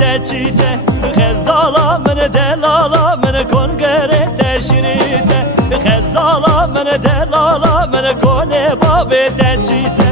تچیته خزالا من دلالا من کنگره تشریته خزالا من دلالا من کنه باب تچیته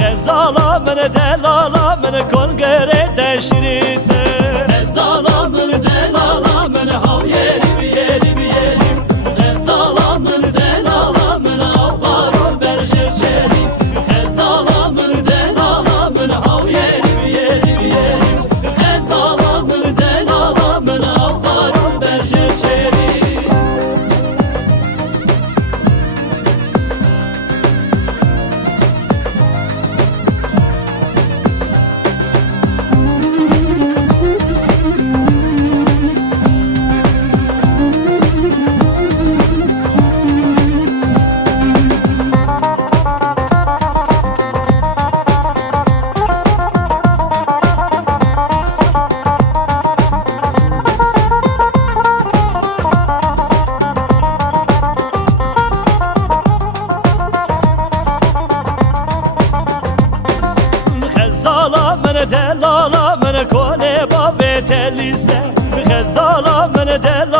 خزالا من دلالا من کنگره تشریته خزالا من دلالا من ها yerim yerim yerim خزالا من دلالا من avgarı berjeçerim خزالا من delaلا من ها yerim yerim yerim خزالا من delaلا من avgarı berjeçerim خزالا من دلالا من کنه با وتلیسه خزالا من دلالا